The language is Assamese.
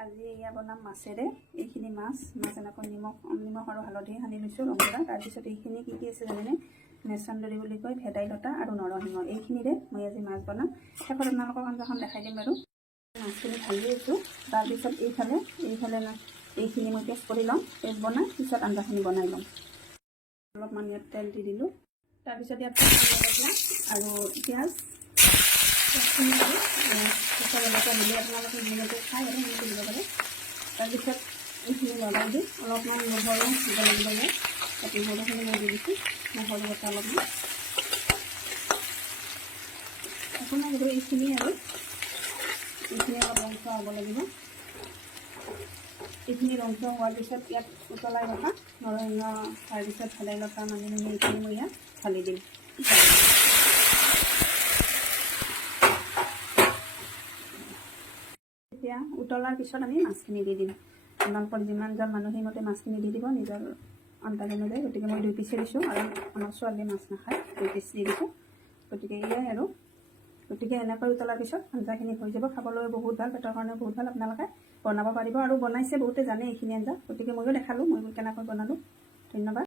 আজি এয়া বনাম মাছেৰে। এইখিনি মাছ এনেকৈ নিমখ আৰু হালধি সানি লৈছোঁ ৰঙা। তাৰপিছত এইখিনি কি আছে জানেনে? মেচন্দৰী বুলি কয়, ভেদাইলতা আৰু নৰসিংহ। এইখিনিৰে মই আজি মাছ বনাম। শেষত আপোনালোকক আঞ্জাখন দেখাই দিম বাৰু। মাছখিনি ভাজি আছোঁ। তাৰপিছত এইফালে এইখিনি মই পেষ্ট কৰি ল'ম। পেষ্ট বনাই পিছত আঞ্জাখিনি বনাই ল'ম। অলপমান ইয়াত তেল দি দিলোঁ। তাৰপিছত ইয়াত আৰু পিঁয়াজ মিলি আপোনালোকে যিহেতু খাই আৰু সেইটো দিব পাৰে। তাৰপিছত এইখিনি লগাই দি অলপমান নহৰু দিব লাগিব। ইয়াত নহৰুখিনি মই দি দিছোঁ। নহৰু এটা অলপমান আপোনাৰ আৰু এইখিনি অলপ ৰংচ হ'ব লাগিব। এইখিনি ৰংচ হোৱাৰ পিছত ইয়াত উতলাই ৰখা নৰসিংহ, তাৰপিছত ভেদাইলতা, মানিমুনি এইখিনি মই ইয়াত ঢালি দিম। এতিয়া উতলাৰ পিছত আমি মাছখিনি দি দিম। আপোনালোকৰ যিমানজন মানুহ সেইমতে মাছখিনি দি দিব নিজৰ আন্দাজ অনুযায়ী। গতিকে মই 2 পিচে দিছোঁ আৰু আমাৰ ছোৱালীয়ে মাছ নাখায়, 2 পিচ দি দিছোঁ। গতিকে এয়াই আৰু। গতিকে এনেকৈ উতলাৰ পিছত আঞ্জাখিনি হৈ যাব। খাবলৈ বহুত ভাল, পেটৰ কাৰণে বহুত ভাল। আপোনালোকে বনাব পাৰিব আৰু বনাইছে বহুতে জানে এইখিনি আঞ্জা। গতিকে ময়ো দেখালোঁ মই কেনেকৈ বনালোঁ। ধন্যবাদ।